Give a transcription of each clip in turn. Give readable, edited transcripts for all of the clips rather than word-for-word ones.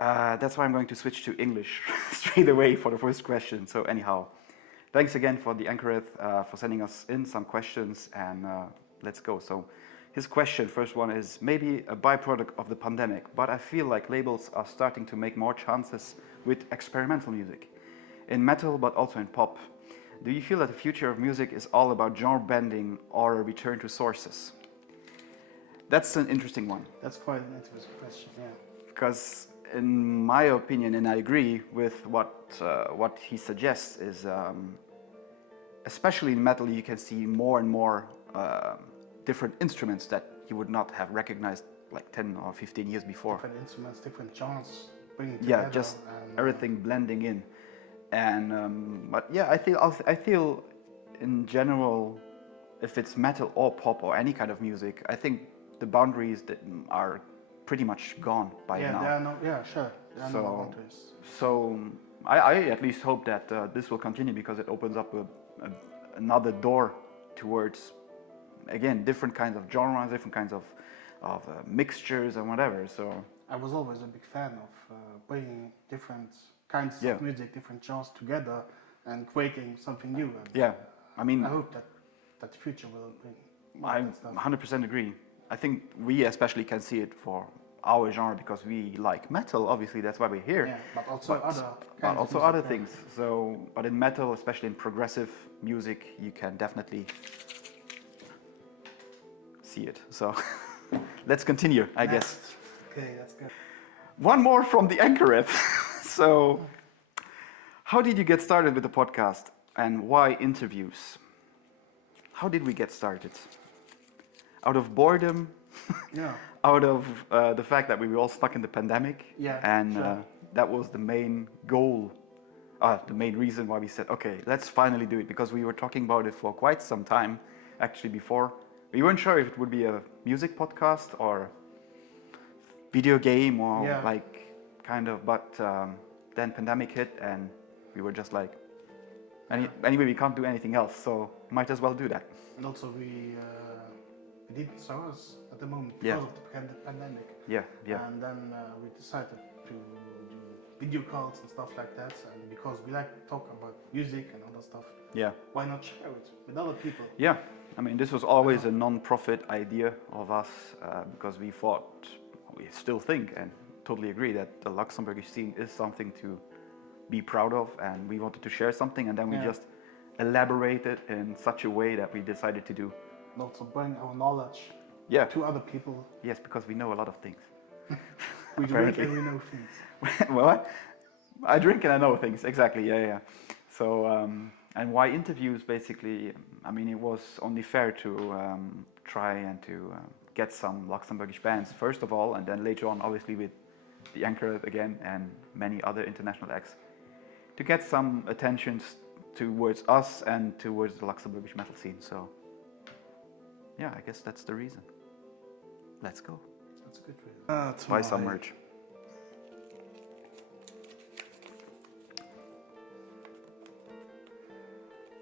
That's why I'm going to switch to English straight away for the first question. So anyhow, thanks again for the Anchoreth for sending us in some questions, and let's go. So his question, first one, is maybe a byproduct of the pandemic, but I feel like labels are starting to make more chances with experimental music, in metal but also in pop. Do you feel that the future of music is all about genre bending or a return to sources? That's an interesting one. That's quite an interesting question, yeah. Because in my opinion, and I agree with what he suggests, is especially in metal you can see more and more different instruments that you would not have recognized like 10 or 15 years before. Different instruments, different genres bringing together. Yeah, just everything blending in. And but yeah, I feel in general, if it's metal or pop or any kind of music, I think the boundaries that are pretty much gone by now. There are no, sure. There are no boundaries. So I at least hope that this will continue, because it opens up another door towards, again, different kinds of genres, different kinds of mixtures and whatever. So I was always a big fan of bringing different kinds of music, different genres together and creating something new. And, yeah, I mean, I hope that the future will bring. I 100% agree. I think we especially can see it for our genre because we like metal. Obviously, that's why we're here. Yeah, but also other things. So, but in metal, especially in progressive music, you can definitely see it. So, let's continue, I guess. Okay, that's good. One more from the Anchoreth. So, how did you get started with the podcast, and why interviews? How did we get started? Out of boredom? Yeah. Out of the fact that we were all stuck in the pandemic, and that was the main goal, the main reason why we said, okay, let's finally do it, because we were talking about it for quite some time, actually before. We weren't sure if it would be a music podcast or video game or like kind of, but then pandemic hit and we were just like, anyway, we can't do anything else, so might as well do that. And also we didn't saw us at the moment because of the pandemic. Yeah. And then we decided to do video calls and stuff like that. And because we like to talk about music and other stuff, why not share it with other people? Yeah, I mean, this was always a non-profit idea of us, because we thought, we still think and totally agree that the Luxembourgish scene is something to be proud of, and we wanted to share something, and then we just elaborated in such a way that we decided to do. And also bring our knowledge to other people. Yes, because we know a lot of things. We drink and we know things. Well, I drink and I know things, exactly, yeah. So, and why interviews, basically, I mean, it was only fair to try and to get some Luxembourgish bands, first of all, and then later on, obviously, with the Anchor again and many other international acts, to get some attention towards us and towards the Luxembourgish metal scene. So, yeah, I guess that's the reason. Let's go. That's a good reason. Buy some merch.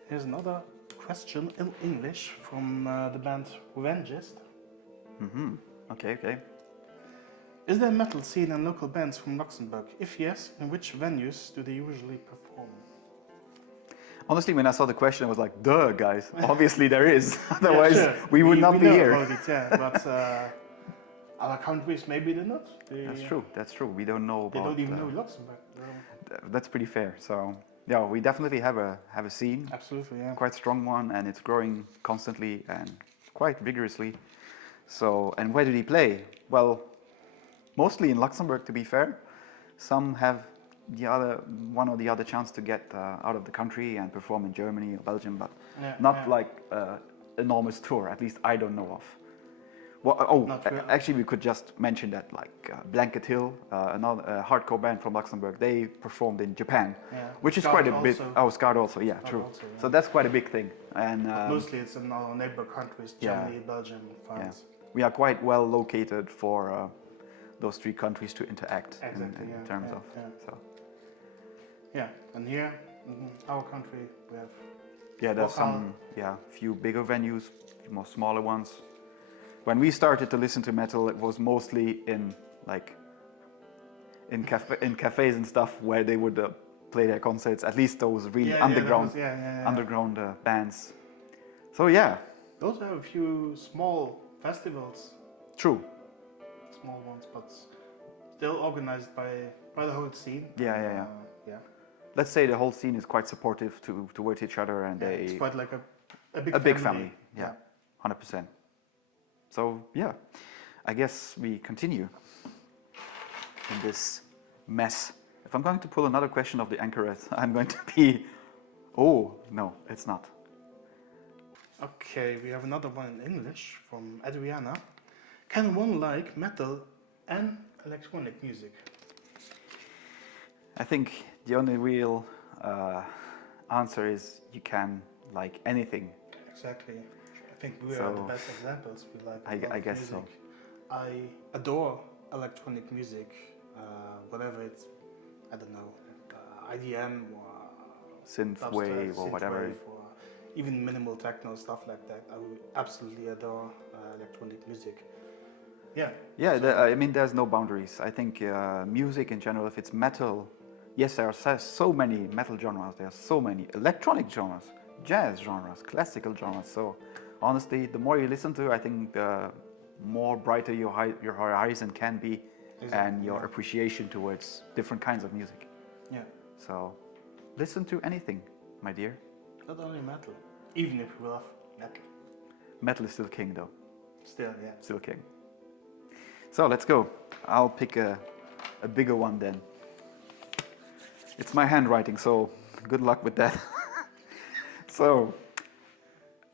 Here's another question in English from the band Revengist. Okay. Is there a metal scene and local bands from Luxembourg? If yes, in which venues do they usually perform? Honestly, when I saw the question, I was like, duh, guys. Obviously there is. Otherwise, we would not be here. About it, but other countries, maybe they're not. That's true. We don't know about... They don't even know Luxembourg. That's pretty fair. So, yeah, we definitely have a scene. Absolutely, yeah. Quite strong one, and it's growing constantly and quite vigorously. So, and where do they play? Well, mostly in Luxembourg, to be fair. Some have one or the other chance to get out of the country and perform in Germany or Belgium, but not like enormous tour. At least I don't know of. Well, actually, we could just mention that, like Blanket Hill, another hardcore band from Luxembourg, they performed in Japan, which is quite a bit. Oh, Scout also, true. Also, so that's quite a big thing. And mostly it's in our neighbor countries, Germany, Belgium, France. We are quite well located for those three countries to interact in terms of. So. Yeah, and here in our country we have. Yeah, there's some few bigger venues, more smaller ones. When we started to listen to metal, it was mostly in like in cafes and stuff where they would play their concerts. At least those really underground bands. So yeah. Those are a few small festivals. True. Small ones, but still organized by the whole scene. Yeah. Let's say the whole scene is quite supportive towards each other, and it's quite like a big big family. Yeah, 100%. So yeah, I guess we continue in this mess. If I'm going to pull another question of the anchorette, I'm going to be, oh no, it's not. Okay, we have another one in English from Adriana. Can one like metal and electronic music? I think the only real answer is you can like anything. Exactly. I think we are the best examples. We like I guess music. so. I adore electronic music, whatever it's, I don't know, IDM or synthwave or whatever. Or even minimal techno, stuff like that. I would absolutely adore electronic music. Yeah. Yeah, I mean, there's no boundaries. I think music in general, if it's metal, yes, there are so many metal genres, there are so many electronic genres, jazz genres, classical genres. So honestly, the more you listen to, I think the more brighter your horizon can be, and your appreciation towards different kinds of music. Yeah. So listen to anything, my dear. Not only metal, even if we love metal. Metal is still king, though. Still, yeah. Still king. So let's go. I'll pick a bigger one then. It's my handwriting, so good luck with that. So,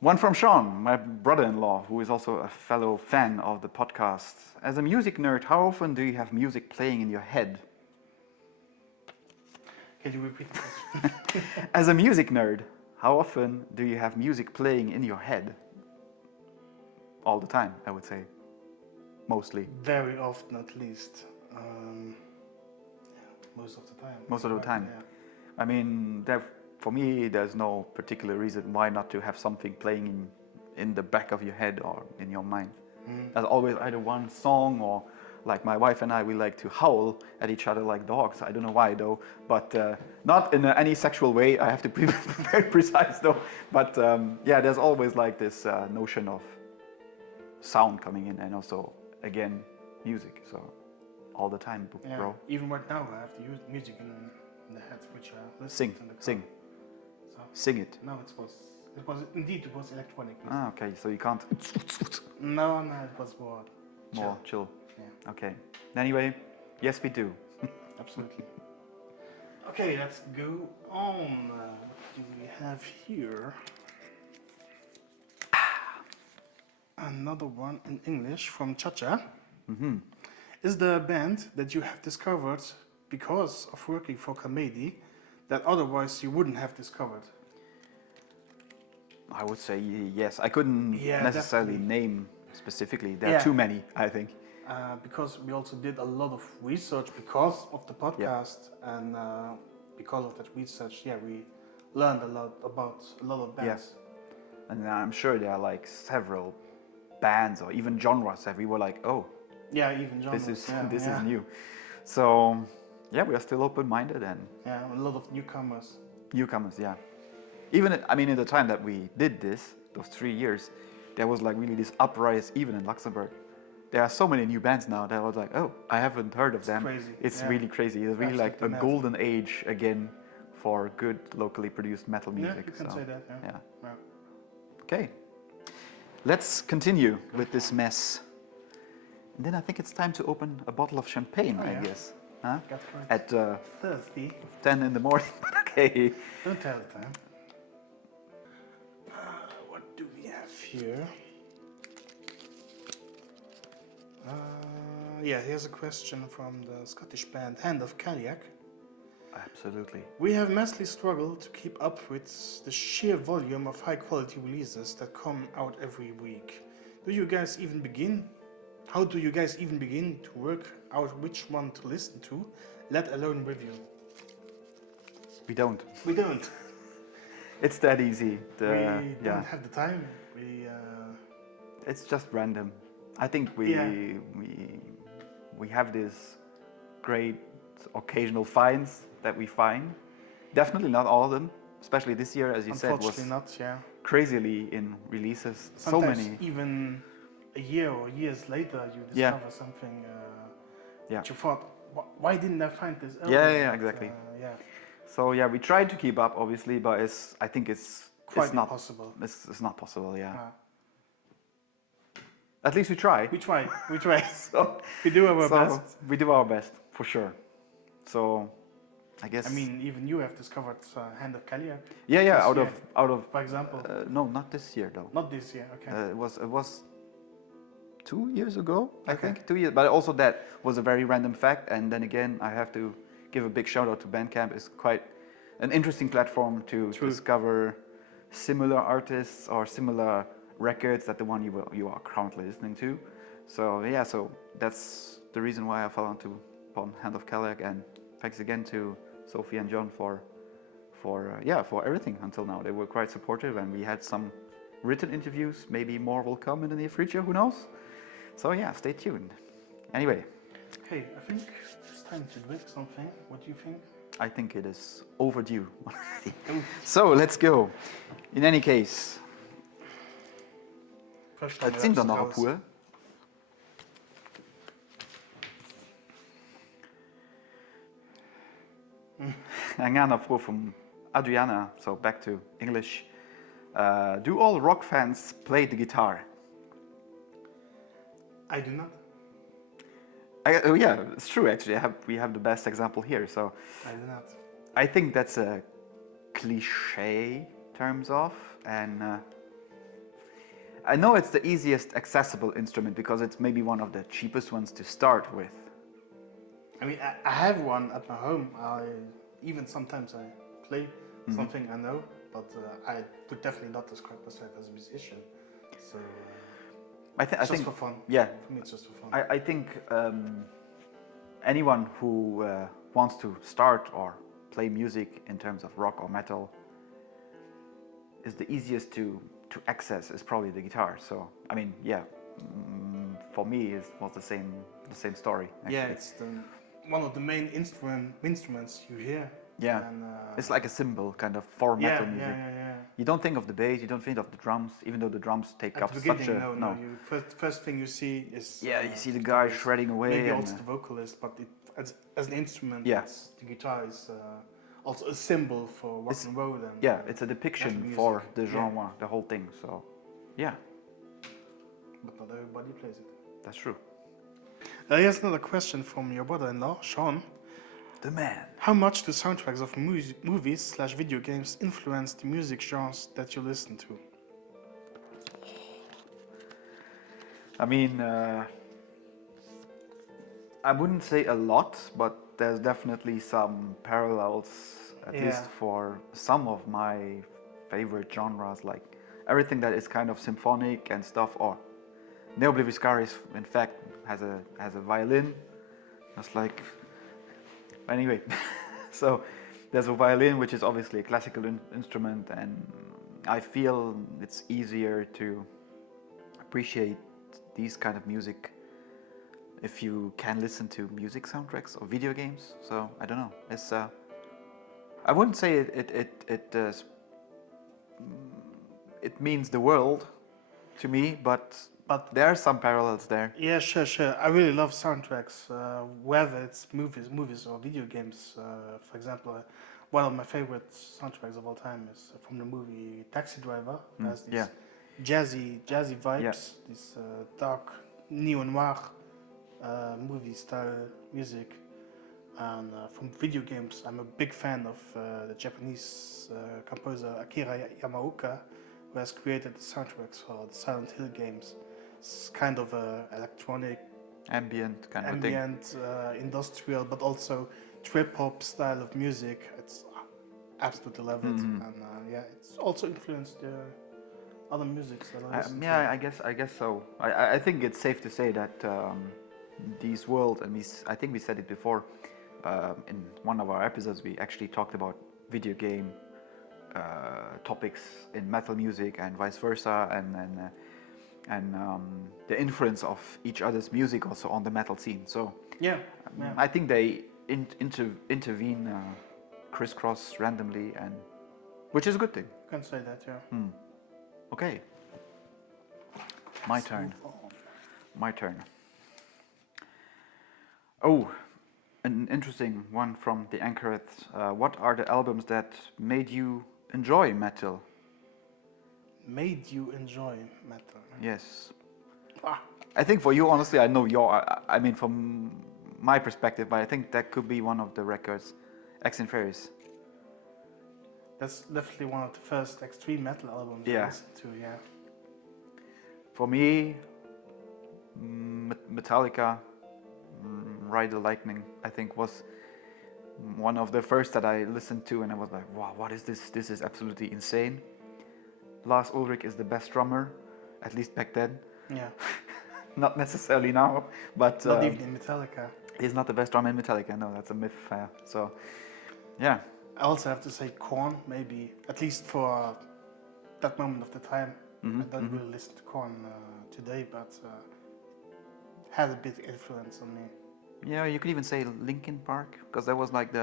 one from Sean, my brother-in-law, who is also a fellow fan of the podcast. As a music nerd, how often do you have music playing in your head? Can you repeat the question? As a music nerd, how often do you have music playing in your head? All the time, I would say. Mostly. Very often, at least. Most of the time. Most of the time. Yeah. I mean, for me, there's no particular reason why not to have something playing in the back of your head or in your mind. There's always either one song or, like my wife and I, we like to howl at each other like dogs. I don't know why though, but not in any sexual way. I have to be very precise though. But yeah, there's always like this notion of sound coming in, and also, again, music. So all the time, bro. Even right now, I have to use music in the head, which I listen to in the car. Sing. So, Sing it. No, it was electronic music. Ah, okay. So you can't. No, it was more chill. Yeah. Okay. Anyway, yes, we do. Absolutely. Okay, let's go on. What do we have here? Another one in English from Chacha. Is there a band that you have discovered because of working for Kaméidi that otherwise you wouldn't have discovered? I would say yes. I couldn't necessarily name specifically. There are too many, I think. Because we also did a lot of research because of the podcast, and because of that research, we learned a lot about a lot of bands. And I'm sure there are like several bands or even genres that we were like, oh, even genres. This is new. So we are still open-minded and a lot of newcomers. Even in the time that we did this, those 3 years, there was like really this uprise even in Luxembourg. There are so many new bands now that I was like, oh, I haven't heard of them. Crazy. It's really crazy. It's really like a golden age again for good locally produced metal music. Yeah, you can say that. Yeah. Okay. Let's continue with this mess. And then I think it's time to open a bottle of champagne, I guess. Huh? At thirsty. 10 in the morning. Okay. Don't tell the time. What do we have here? Here's a question from the Scottish band Hand of Caliac. Absolutely. We have massively struggled to keep up with the sheer volume of high quality releases that come out every week. How do you guys even begin to work out which one to listen to, let alone review? We don't. It's that easy. We don't have the time. It's just random. I think we have this great occasional finds that we find. Definitely not all of them, especially this year, as you said, was Unfortunately not, yeah. crazily in releases. Sometimes So many. even a year or years later you Yeah. discover something Yeah. that you thought, why didn't I find this earlier? Yeah, But, exactly. yeah, So yeah, we tried to keep up, obviously, but I think it's quite not impossible. It's not possible. Yeah. Uh, At least we try. we try. So, We do our so best. we do our best for sure. So, I guess. I mean, even you have discovered Hand of Kaliak. yeah, this out year, of. for example. No, not this year though. Not this year, okay. It was 2 years ago, I Okay. think. 2 years, but also that was a very random fact. And then again, I have to give a big shout out to Bandcamp. It's quite an interesting platform to True. discover similar artists or similar records that the one you are currently listening to. So yeah, so that's the reason why I fell upon Hand of Kellag. And thanks again to Sophie and John for everything until now. They were quite supportive, and we had some written interviews. Maybe more will come in the near future. Who knows? So yeah, stay tuned. Anyway, Hey, I think it's time to drink something. What do you think? I think it is overdue. Oh. So let's go. In any case, First het zien dan nog op hoe. I'm gonna go from Adriana, so back to English. Do all rock fans play the guitar? I do not. Oh yeah, it's true actually. We have the best example here. So I do not. I think that's a cliche terms of, and I know it's the easiest accessible instrument because it's maybe one of the cheapest ones to start with. I mean, I have one at my home. Even sometimes I play something I know, but I would definitely not describe myself as a musician. So I it's just think for fun. yeah, For me, it's just for fun. I think anyone who wants to start or play music in terms of rock or metal is the easiest to access is probably the guitar. So I mean, yeah, for me it was the same story. Actually. Yeah, it's one of the main instruments you hear. Yeah, And, it's like a symbol kind of for yeah, metal music. Yeah. You don't think of the bass, you don't think of the drums, even though the drums take At up the such beginning, a no. You first thing you see is yeah, you see the guy guitarist, shredding away. maybe and, also the vocalist, but as an instrument, Yeah. the guitar is also a symbol for rock It's- and roll. And, yeah, it's a depiction metal for music. the Yeah. genre, the whole thing. So, yeah, but not everybody plays it. that's true. Here's another question from your brother-in-law, Sean. The man. How much do soundtracks of movies/video games influence the music genres that you listen to? I mean, I wouldn't say a lot, but there's definitely some parallels, at Yeah. least for some of my favorite genres, like everything that is kind of symphonic and stuff. Or Neo Obliviscaris, in fact, has a violin, just like. Anyway, so there's a violin, which is obviously a classical instrument, and I feel it's easier to appreciate these kind of music if you can listen to music soundtracks or video games. So I don't know. It's I wouldn't say it means the world to me, but there are some parallels there. Yeah, sure. I really love soundtracks, whether it's movies or video games. For example, one of my favorite soundtracks of all time is from the movie Taxi Driver. It has these yeah. jazzy vibes, Yeah. this dark neo-noir movie style music. And from video games, I'm a big fan of the Japanese composer Akira Yamaoka, who has created the soundtracks for the Silent Hill games. It's kind of a electronic, Ambient kind of thing. industrial, but also trip hop style of music. It's absolutely love it, and yeah, it's also influenced other musics that I listen to. Yeah, I guess so. I think it's safe to say that these worlds, and I think we said it before in one of our episodes. We actually talked about video game topics in metal music and vice versa, and the influence of each other's music also on the metal scene. So Yeah. I think they intervene, crisscross randomly, and which is a good thing. You can say that, yeah. Okay, my Let's turn. move on. My turn. Oh, an interesting one from the Anchorets. What are the albums that made you enjoy metal? Made you enjoy metal. Yes. Ah, I think for you, honestly, I know I mean, from my perspective, but I think that could be one of the records. X and Fairies. that's definitely one of the first extreme metal albums I Yeah. listened to, yeah. For me, Metallica, Ride the Lightning, I think was one of the first that I listened to, and I was like, wow, what is this? This is absolutely insane. Lars Ulrich is the best drummer, at least back then. Yeah. Not necessarily now, but Not even in Metallica. he's not the best drummer in Metallica. No, that's a myth. So, yeah, I also have to say Korn, maybe, at least for that moment of the time. I don't really listen to Korn today, but had a big influence on me. yeah. You could even say Linkin Park, because that was like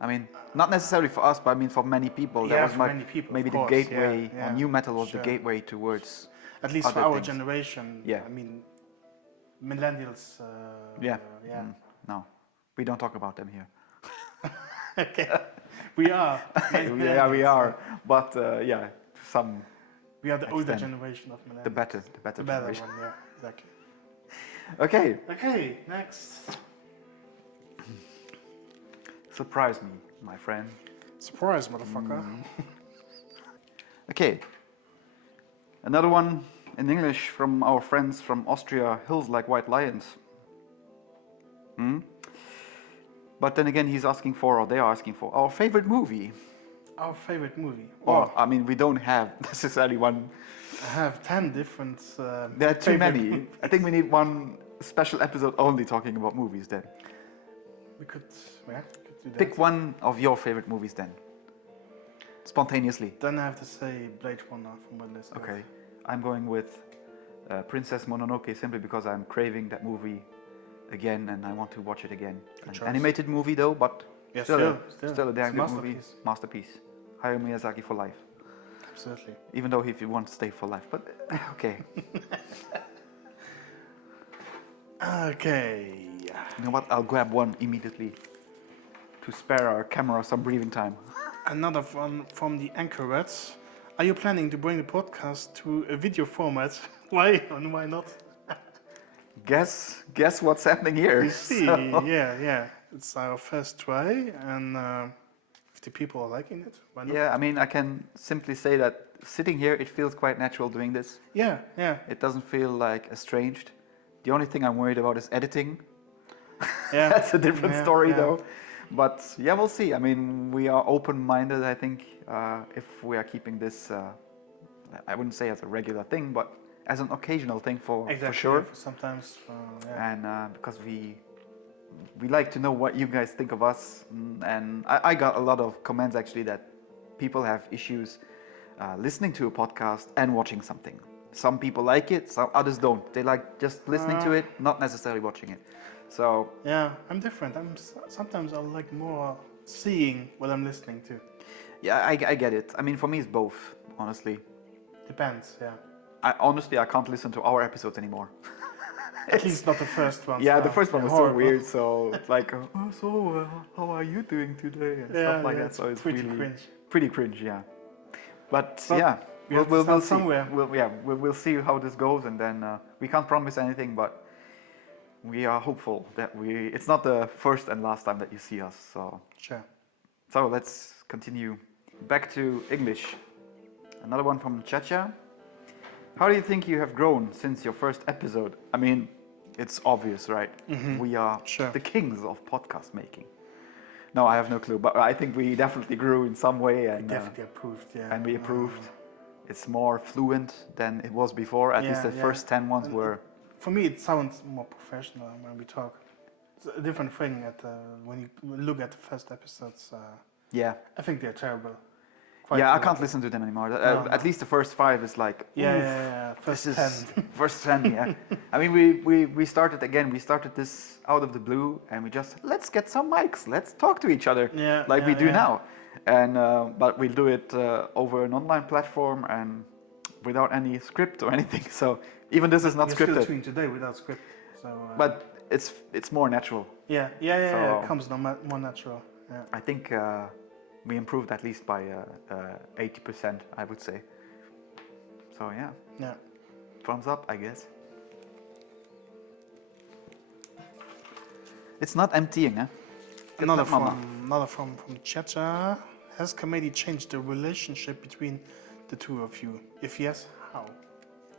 I mean, not necessarily for us, but I mean for many people. That Yeah, was for like many people, maybe of the course, gateway. yeah, Or yeah, new metal was sure. the gateway towards. At least for other our things. generation. Yeah. I mean, millennials. Yeah. Yeah. No, we don't talk about them here. Okay. We are. Yeah, we are. But yeah, some We are the older extent. generation of millennials. the better The better generation. one, yeah, exactly. Okay, Okay, next. surprise me, my friend. Surprise, motherfucker. Okay, another one in English from our friends from Austria, Hills Like White Lions. But then again, he's asking for, or they are asking for, our favorite movie. Our favorite movie. Or, Oh, I mean, we don't have necessarily one. I have 10 different. There are too favorite many. movies. I think we need one special episode only talking about movies then. We could do that. Pick one of your favorite movies then. Spontaneously. Then I have to say Blade Runner from my list. Okay. I'm going with Princess Mononoke simply because I'm craving that movie again and I want to watch it again. An choice. animated movie though, but Yeah, still still. a damn It's a good movie. Masterpiece. Hayao Miyazaki for life. Absolutely. Even though if you want to stay for life, but okay. Okay. You know what? I'll grab one immediately to spare our camera some breathing time. Another one from the Anchorets. Are you planning to bring the podcast to a video format? Why and why not? Guess what's happening here. You see, So- yeah. It's our first try, and if the people are liking it, why not? Yeah, I mean, I can simply say that sitting here, it feels quite natural doing this. Yeah. It doesn't feel like estranged. The only thing I'm worried about is editing. Yeah. That's a different Yeah, story yeah. though. But yeah, we'll see. I mean, we are open-minded, I think, if we are keeping this, I wouldn't say as a regular thing, but as an occasional thing for sure. For sometimes, yeah. And because we like to know what you guys think of us. And I got a lot of comments actually that people have issues listening to a podcast and watching something. Some people like it, some others don't. They like just listening to it, not necessarily watching it. So Yeah, I'm different. Sometimes I like more seeing what I'm listening to. yeah, I get it. I mean, for me, it's both, honestly. Depends, yeah. I can't listen to our episodes anymore. At least not the first one. Yeah, the first one was so horrible. weird. So it's like, how are you doing today? And stuff like that. So it's pretty really cringe. pretty cringe, yeah. But But we have to we'll start see. somewhere. We'll see how this goes, and then we can't promise anything, but we are hopeful that it's not the first and last time that you see us. Sure. So let's continue back to English. Another one from Chacha. How do you think you have grown since your first episode? I mean, it's obvious, right? We are Sure. the kings of podcast making. No, I have no clue, but I think we definitely grew in some way, and Definitely approved, yeah. and we improved. It's more fluent than it was before. At least the first 10 ones were. For me, it sounds more professional when we talk. It's a different thing when you look at the first episodes. Yeah, I think they're terrible. quite. Yeah, a I lot. can't listen to them anymore. No. At least the first 5 is like, Yeah, oof, yeah. First this 10. is first 10, yeah. I mean, we started again, we started this out of the blue and we just, let's get some mics, let's talk to each other Yeah, like we yeah, do yeah. now. And, but we'll do it over an online platform and without any script or anything. So even this is not You're still scripted, doing today without script. So. but it's more natural. Yeah, yeah. So- It comes more natural. Yeah. I think we improved at least by 80%, I would say. So yeah, Yeah. thumbs up, I guess. It's not emptying, eh? Get Another that, mama. from Chacha. Has Kaméidi changed the relationship between the two of you? If yes, how?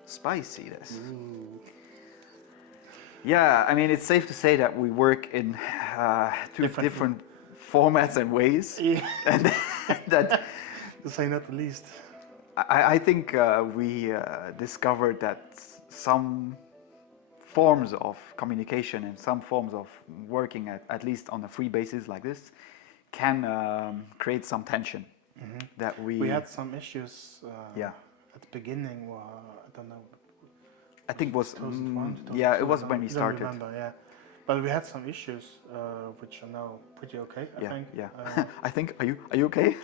Spicy, this. Yeah, I mean, it's safe to say that we work in two different formats and ways. Yeah. And that To say not the least. I think we discovered that some forms of communication and some forms of working at least on a free basis like this can create some tension. That We had some issues Yeah. at the beginning. I don't know. I think was 2001, yeah, it 2002, was I when we don't started. remember, yeah. But we had some issues, which are now pretty okay, I Yeah, think. yeah. I think. Are you okay?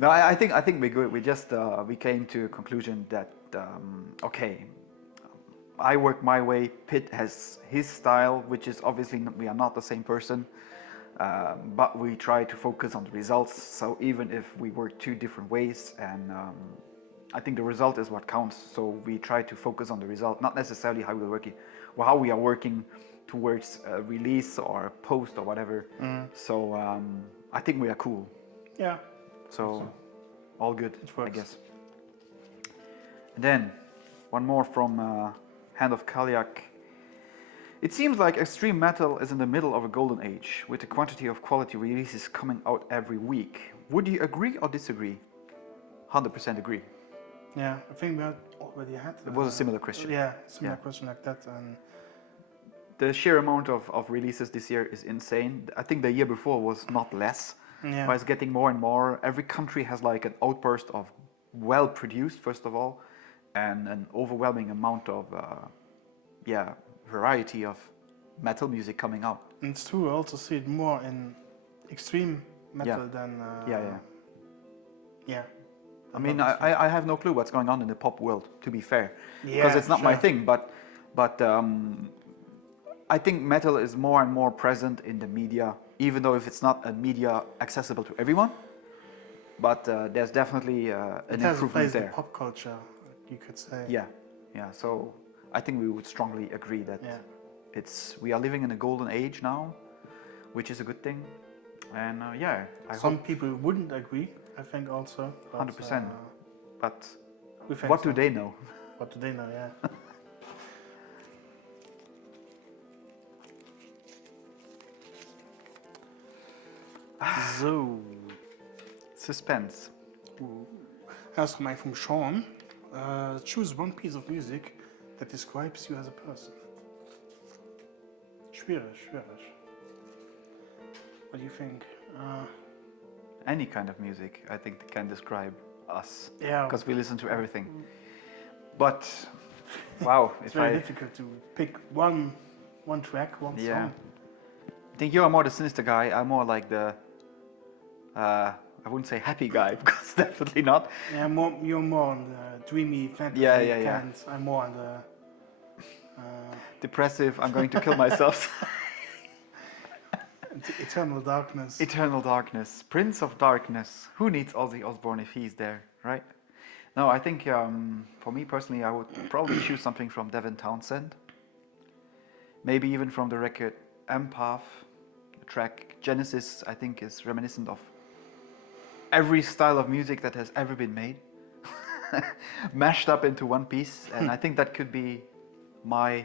No, I think we're good. We just we came to a conclusion that okay, I work my way. Pitt has his style, which is obviously we are not the same person, but we try to focus on the results. So even if we work two different ways, and I think the result is what counts. So we try to focus on the result, not necessarily how we're working, or how we are working towards a release or a post or whatever. So I think we are cool. Yeah. So all good, It I works. guess. And then one more from Hand of Kaliak. It seems like extreme metal is in the middle of a golden age, with a quantity of quality releases coming out every week. Would you agree or disagree? 100% agree. Yeah, I think we had already had. It was a similar question. Yeah, similar Yeah. question like that. And The sheer amount of releases this year is insane. I think the year before was not less. yeah, But it's getting more and more. Every country has like an outburst of well produced, first of all, and an overwhelming amount of variety of metal music coming out. and it's true. I also see it more in extreme metal Yeah. than. Yeah. I than mean, obviously. I have no clue what's going on in the pop world, to be fair, Yeah, because it's not my sure. thing. But I think metal is more and more present in the media, even though if it's not a media accessible to everyone. But there's definitely an It has a improvement place in there. pop culture, you could say. Yeah, yeah. So I think we would strongly agree that Yeah. we are living in a golden age now, which is a good thing. And I Some hope people wouldn't agree. I think also. but, 100%. But we think what so. do they know? What do they know? Yeah. So, Suspense. ask Mike from Sean. Choose one piece of music that describes you as a person. Schwierig, schwierig. What do you think? Any kind of music, I think, can describe us Yeah, because we listen to everything. But wow, it's if very I difficult to pick one track, one Yeah. song. I think you are more the sinister guy, I'm more like the I wouldn't say happy guy because definitely not. Yeah, you're more on the dreamy fantasy Yeah. kind. I'm more on the. Depressive, I'm going to kill myself. Eternal darkness. Eternal Darkness, Prince of Darkness. Who needs Ozzy Osbourne if he's there, right? No, I think for me personally, I would probably choose something from Devin Townsend. Maybe even from the record Empath. The track Genesis, I think, is reminiscent of every style of music that has ever been made, mashed up into one piece. And I think that could be my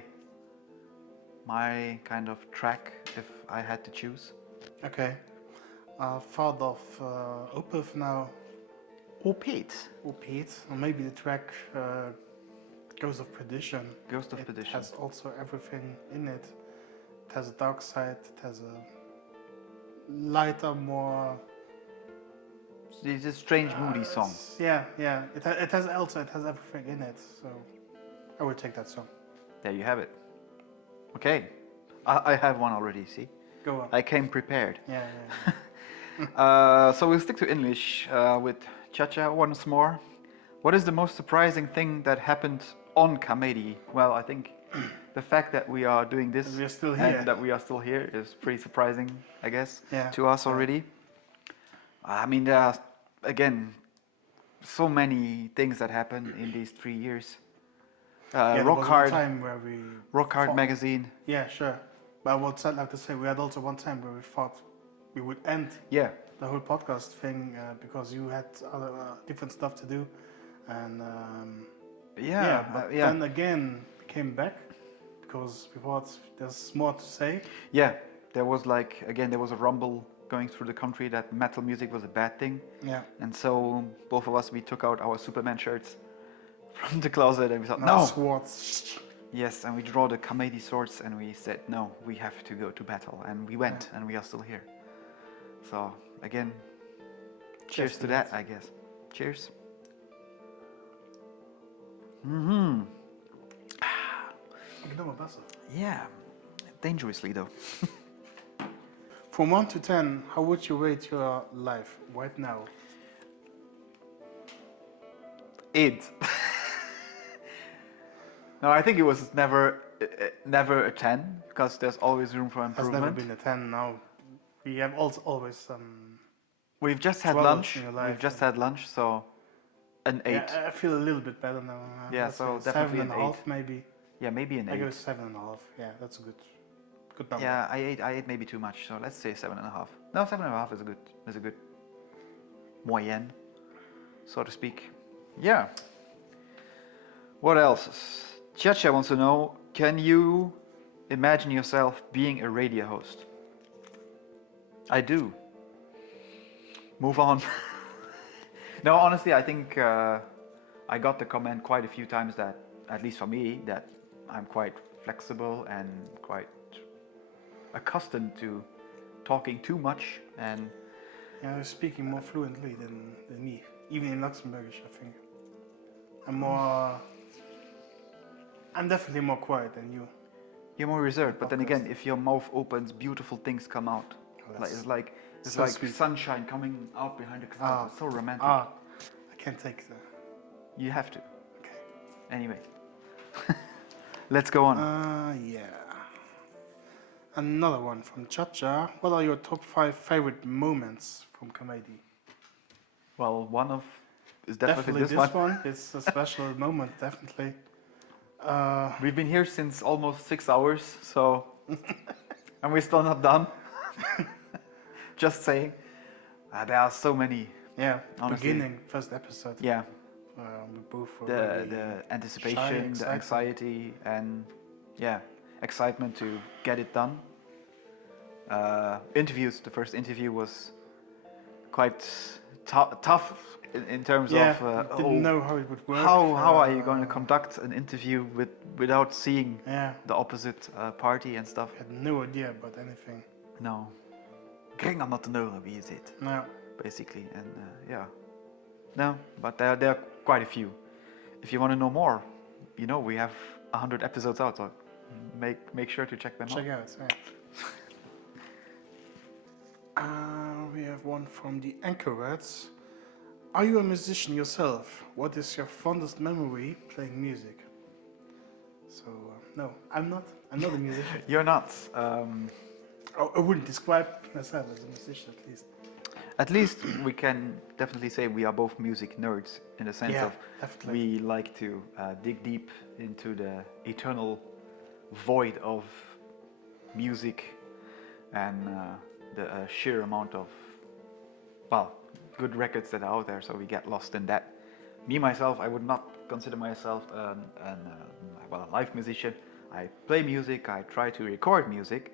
kind of track if I had to choose. Okay. Thought of Opeth now. Opeth. Opeth. Or maybe the track Ghost of Perdition. Ghost of It Perdition. has also everything in it. It has a dark side. It has a lighter, more it's a strange, moody song. Yeah, yeah. It has Elsa. It has everything in it. So I would take that song. There you have it. Okay, I have one already. See, Go on. I came prepared. Yeah, yeah. So we'll stick to English with Chacha once more. What is the most surprising thing that happened on Kaméidi? Well, I think the fact that we are doing this That we are still here. and that we are still here is pretty surprising, I guess, Yeah, to us yeah. already. I mean, there are, again, so many things that happened in these 3 years. Yeah, there Rock was Hard, one time where we Rock Hard thought- magazine. Yeah, sure. But what I'd like to say, we had also one time where we thought we would end Yeah, the whole podcast thing because you had other different stuff to do, and but yeah. then again came back because we thought there's more to say. Yeah, there was like, again, there was a rumble going through the country that metal music was a bad thing. Yeah. And so both of us, we took out our Superman shirts from the closet and we thought, Now no. Swords. Yes, and we draw the Kaméidi swords and we said, no, we have to go to battle. And we went and we are still here. So, again, cheers to that, I guess. Cheers. Mm-hmm. Ik doe mijn best. Yeah, dangerously though. From 1 to 10, how would you rate your life right now? 8. No, I think it was never a 10 because there's always room for Has improvement. never been a 10 now. We have also always some. We've just had troubles lunch. in your life We've just had lunch, so an 8. Yeah, I feel a little bit better now. Yeah, Let's so say definitely an 7.5 maybe. Yeah, maybe an I 8. go 7.5. Yeah, that's a good number. Yeah, I ate maybe too much, so let's say 7.5. No, 7.5 is a good moyenne, so to speak. Yeah. What else? Chacha wants to know, can you imagine yourself being a radio host? I do. Move on. No, honestly, I think I got the comment quite a few times that, at least for me, that I'm quite flexible and quite accustomed to talking too much and Yeah, you're speaking more fluently than me. Even in Luxembourgish, I think. I'm definitely more quiet than you. you're more reserved. But then again, if your mouth opens, beautiful things come out. that's It's so like sweet. sunshine coming out behind the clouds. It's so romantic. I can't take that. You have to. Okay. Anyway, let's go on. Yeah. Another one from Chacha. What are your top 5 favorite moments from Kaméidi? Well, one of is definitely this this one. one. It's a special moment, definitely. We've been here since almost 6 hours, so and we're still not done. Just saying. There are so many. Yeah, Honestly. beginning, first episode. Yeah, We both were really the shy, anticipation, the excited. anxiety, and yeah, excitement to get it done. Interviews. The first interview was quite tough in terms Yeah, of didn't know how it would work. how are you going to conduct an interview without seeing Yeah, the opposite party and stuff. had no idea about anything. No. Kring aan te nullen, wie is it? No. Basically, and yeah. No, but there are quite a few. If you want to know more, you know, we have 100 episodes out, so make sure to check them Check out. out. We have one from the Anchorites. Are you a musician yourself? What is your fondest memory playing music? So, no, I'm not. I'm not a musician. You're not. I wouldn't describe myself as a musician, at least. At least we can definitely say we are both music nerds in the sense Yeah, of definitely. we like to dig deep into the eternal void of music and the sheer amount of, well, good records that are out there, so we get lost in that. Me, myself, I would not consider myself a live musician. I play music, I try to record music.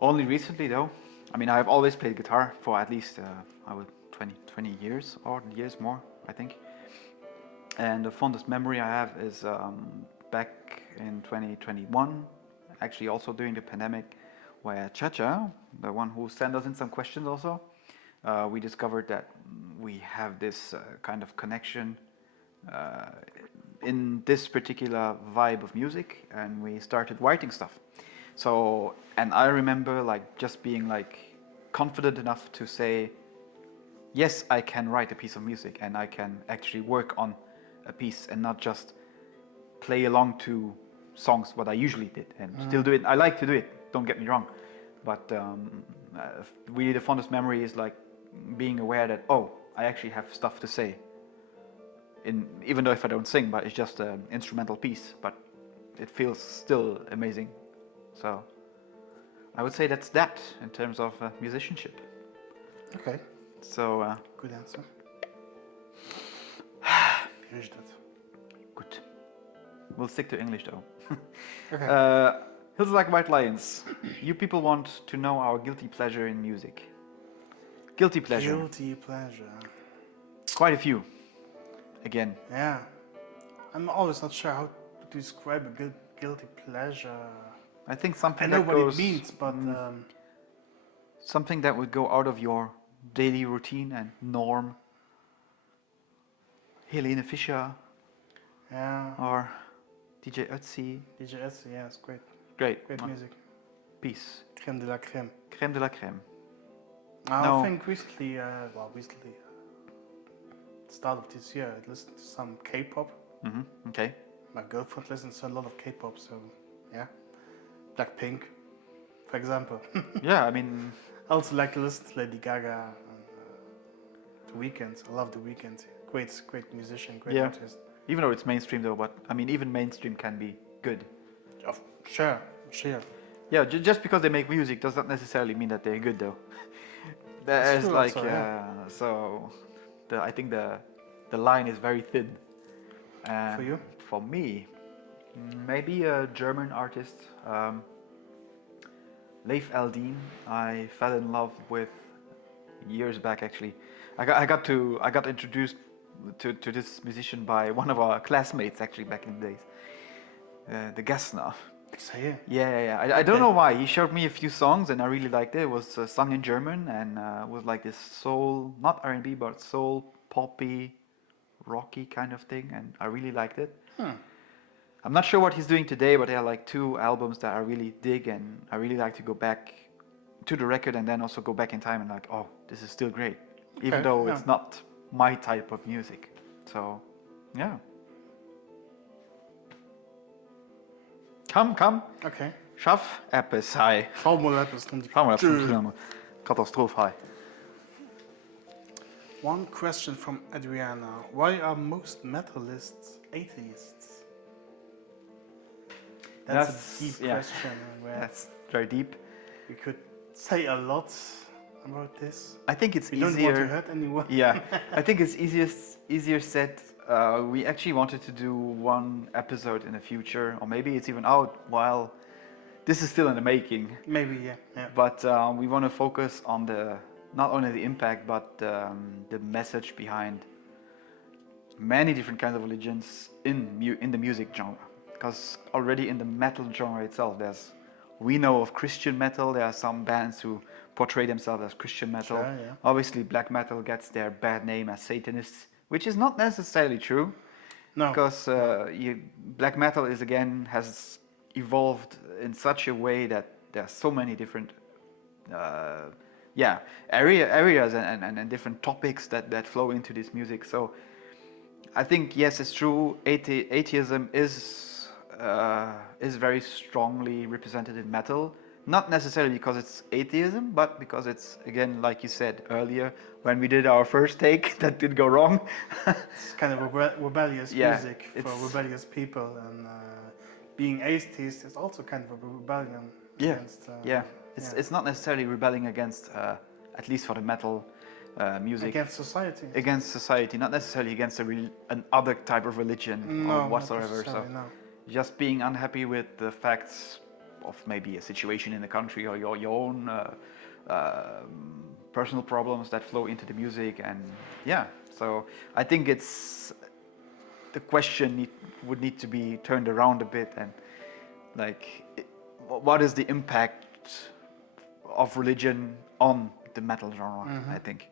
Only recently though, I mean, I've always played guitar for at least 20 years or years more, I think. And the fondest memory I have is back in 2021, actually also during the pandemic, where Chacha, the one who sent us in some questions also, we discovered that we have this kind of connection uh, in this particular vibe of music, and we started writing stuff. So, and I remember like just being like confident enough to say, yes, I can write a piece of music and I can actually work on a piece and not just play along to songs what I usually did and still do it. I like to do it, don't get me wrong, but really the fondest memory is like being aware that, oh, I actually have stuff to say. Even though if I don't sing, but it's just an instrumental piece, but it feels still amazing. So I would say that's that in terms of musicianship. Okay, So good answer. Here's that. good. We'll stick to English though. Okay. Hills Like White Lions. You people want to know our guilty pleasure in music. Guilty pleasure. Guilty pleasure. Quite a few. Again. Yeah. I'm always not sure how to describe a guilty pleasure. I think something I know that what goes, it means, but something that would go out of your daily routine and norm. Helene Fischer yeah. or DJ Ötzi. DJ S, yeah, it's great. Great. Great music. Peace. Crème de la crème. Crème de la crème. I No. think recently, start of this year, I listened to some K-pop. Okay. My girlfriend listens to a lot of K-pop, so yeah. Blackpink, for example. Yeah, I mean, I also like to listen to Lady Gaga and The Weeknd. I love The Weeknd. Great musician, great Yeah. artist. even though it's mainstream though, but I mean, even mainstream can be good. Sure. Yeah, just because they make music does not necessarily mean that they're good though. That's There's true like, also, yeah. so I think the line is very thin. For you? For me, maybe a German artist, Leif Eldin. I fell in love with years back actually. I got introduced to this musician by one of our classmates actually back in the days. The Gessner. Say it. Yeah. I don't know why. He showed me a few songs and I really liked it. It was sung in German and was like this soul, not R&B, but soul, poppy, rocky kind of thing. And I really liked it. I'm not sure what he's doing today, but there are like 2 albums that I really dig and I really like to go back to the record and then also go back in time and like, oh, this is still great. Even Okay, though yeah. it's not my type of music. So, yeah. Come. Okay. Schaff etwas, hi. Schau mal etwas drum. Schau mal, das Katastrophe, hi. One question from Adriana. Why are most metalists atheists? That's a deep yeah. question. Where That's very deep. we could say a lot about this. I think it's We don't want to easier. hurt anyone. Yeah, I think it's easier said. We actually wanted to do one episode in the future, or maybe it's even out while this is still in the making. Maybe, yeah. But we want to focus on not only the impact, but the message behind many different kinds of religions in the music genre. Because already in the metal genre itself, we know of Christian metal. There are some bands who portray themselves as Christian metal. Sure, yeah. Obviously, black metal gets their bad name as Satanists, which is not necessarily true. No. Because black metal has evolved in such a way that there are so many different areas and different topics that flow into this music. So I think yes, it's true. Atheism is very strongly represented in metal. Not necessarily because it's atheism, but because it's, again, like you said earlier, when we did our first take, that did go wrong. It's kind of rebellious Yeah, music for rebellious people, and being atheist is also kind of a rebellion against. It's not necessarily rebelling against, at least for the metal music. Against society. Against society, not necessarily against another type of religion or whatsoever. So just being unhappy with the facts of maybe a situation in the country or your own personal problems that flow into the music, and so I think the question would need to be turned around a bit, and like what is the impact of religion on the metal genre, I think.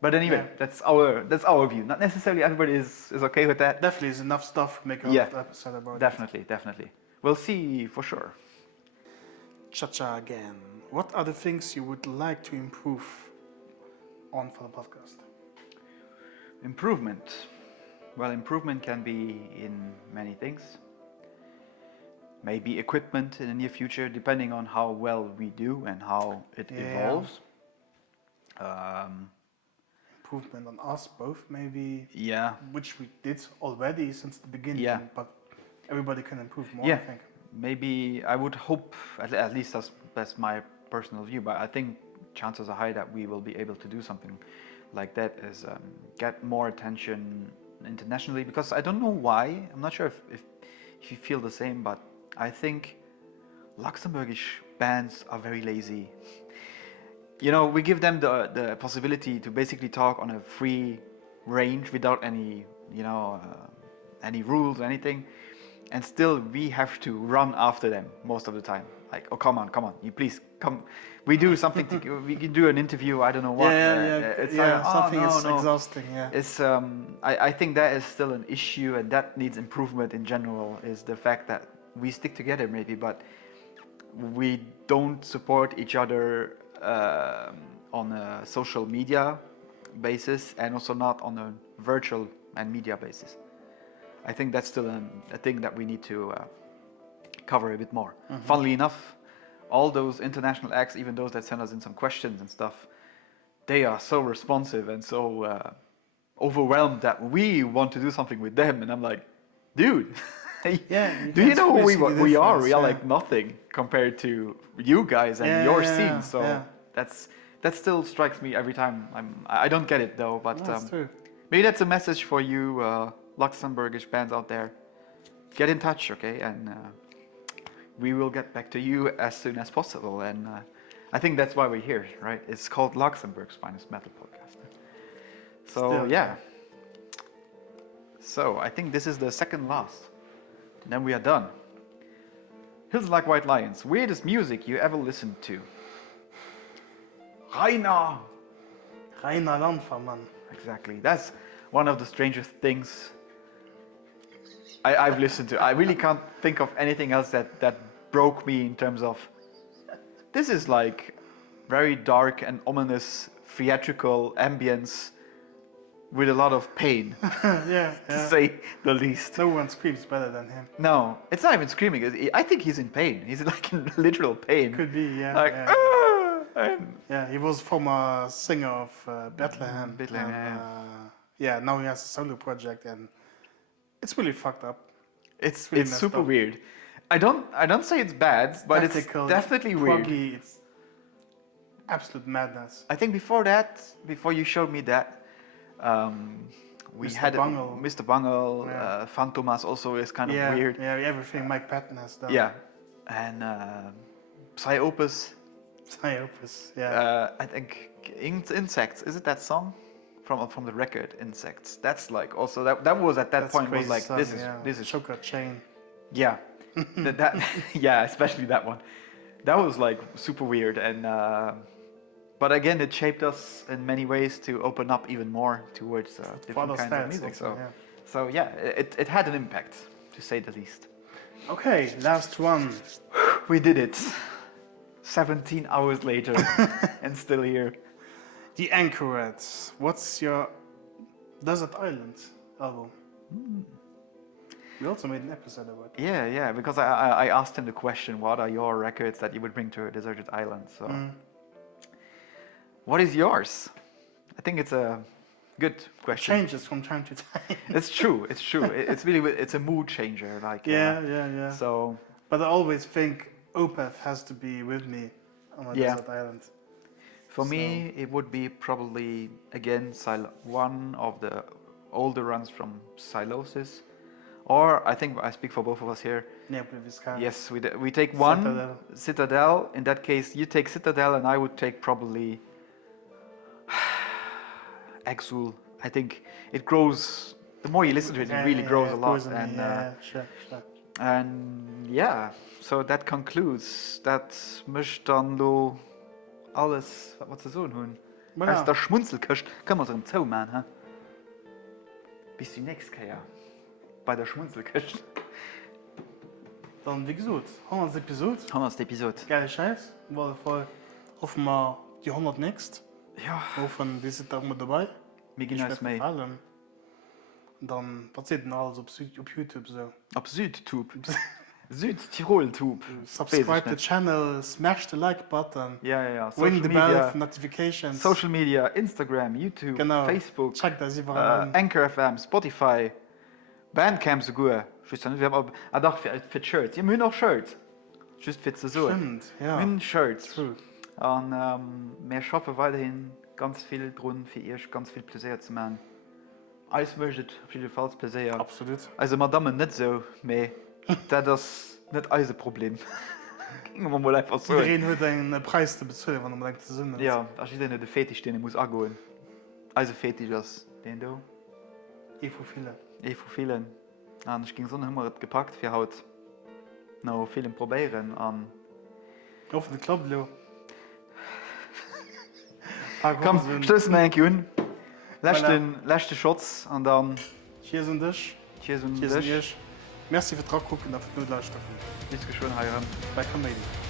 But anyway, Yeah. that's our view. Not necessarily everybody is okay with that. Definitely is enough stuff to make a Yeah, whole episode about definitely. We'll see for sure. it. Cha-cha again. What are the things you would like to improve on for the podcast? Improvement. Well, improvement can be in many things. Maybe equipment in the near future, depending on how well we do and how it evolves. Improvement on us both, maybe, Yeah, which we did already since the beginning, Yeah. but everybody can improve more, yeah. I think. Maybe I would hope, at least that's my personal view, but I think chances are high that we will be able to do something like that, is get more attention internationally. Because I don't know why, I'm not sure if you feel the same, but I think Luxembourgish bands are very lazy. You know, we give them the possibility to basically talk on a free range without any, any rules or anything. And still we have to run after them most of the time. Like, oh, come on, you please come. We do something, we can do an interview, I don't know what. It's like, oh, something is no. exhausting, yeah. It's, I think that is still an issue, and that needs improvement in general, is the fact that we stick together maybe, but we don't support each other on a social media basis, and also not on a virtual and media basis. I think that's still a thing that we need to cover a bit more. Funnily enough, all those international acts, even those that send us in some questions and stuff, they are so responsive and so overwhelmed that we want to do something with them. And I'm like, dude, do you know who we are? We are like nothing compared to you guys and your scene. So that still strikes me every time. I don't get it though, but That's true. maybe that's a message for you Luxembourgish bands out there. Get in touch, okay? And we will get back to you as soon as possible. And I think that's why we're here, right? It's called Luxembourg's Finest Metal Podcast. So, Still, yeah. So, I think this is the second last. And then we are done. Hills Like White Lions. Weirdest music you ever listened to? Rainer Landvermann. Exactly. That's one of the strangest things I've listened to. I really can't think of anything else that broke me in terms of, this is like very dark and ominous theatrical ambience with a lot of pain, Yeah. to say the least. No one screams better than him. No, it's not even screaming. I think he's in pain. He's like in literal pain. Could be, yeah. Like, yeah. and Yeah, he was former singer of Bethlehem. Bethlehem, and, yeah, now he has a solo project, and it's really fucked up. it's really it's messed super up. weird. I don't say it's bad, but Tactical, it's definitely weird. proggy, it's absolute madness. I think before you showed me that, we Mr. had Bungle. Mr. Bungle, Yeah. Fantomas also is kind of weird. Yeah, everything Mike Patton has done. Yeah, and Psyopus. Psyopus, yeah. I think Insects. Is it that song from the record Insects? That's like also that was at that That's point was crazy like song, this is Choker Chain. yeah that yeah, especially that one. That was like super weird, and but again it shaped us in many ways to open up even more towards different other kinds of styles music. also, So yeah, it had an impact, to say the least. Okay, last one. We did it. 17 hours later and still here. The Anchorets. What's your Desert Island album? We also made an episode about it. Yeah, because I asked him the question, what are your records that you would bring to a deserted island? So, what is yours? I think it's a good question. Changes from time to time. It's true. It's really, it's a mood changer. Like Yeah. So But I always think Opeth has to be with me on a desert island. for me, it would be probably again one of the older runs from Silosis, or I think I speak for both of us here. Neoplivisca. Yes, we take one Citadel. In that case, you take Citadel, and I would take probably Exul. I think it grows. The more you listen to it, it really grows a lot. And sure. and yeah, so that concludes that Mishtanlo alles, was sie so haben. Voilà. Aus der Schmunzelköcht können wir so einen Zoo machen. Ha? Bis die nächste Jahr bei der Schmunzelköcht. Dann, wie gesagt, 100 Episode. 100. Episode. Geile Scheiß. War voll. Hoffen wir die 100 nächst. Ja. Hoffen, die sind da immer dabei. Wir gehen alles mehr. Und dann, was seht denn alles auf YouTube so? Auf Südtube. Südtirol-Tube. Subscribe the channel, smash the like button. Ja. Ring the bell for notifications. Social Media, Instagram, YouTube, Genau. Facebook, Check das überall an. Anchor FM, Spotify, Bandcamp sogar. Ich weiß nicht, wir haben auch doch für Shirts. Wir haben auch Shirts. Just für die Saison. Stimmt, ja. Wir haben Shirts. True. Und wir schaffen weiterhin ganz viel drin für euch, ganz viel Pläsier zu machen. Alles möchte auf jeden Fall Pläsier. Absolut. Also Madame nicht so, aber das ist nicht unser Problem. Gehen wir mal einfach so. Iedereen hat einen Preis zu bezahlen, wenn man denkt, zu sind. Ja, als ich den fertig stehen muss angehen. Also fertig ist den da. Von vielen. Von vielen. Und ich ging so immer gepackt für heute noch vielen probieren. Und Hoffentlich klappt es. komm, schließen ein bisschen. Letzte Shots und dann. Cheers und dich. Cheers und Cheers und dich. dich. Merci für das Gucken und für die Leistung. Bis geschwind, Heiram. Bei Kaméidi.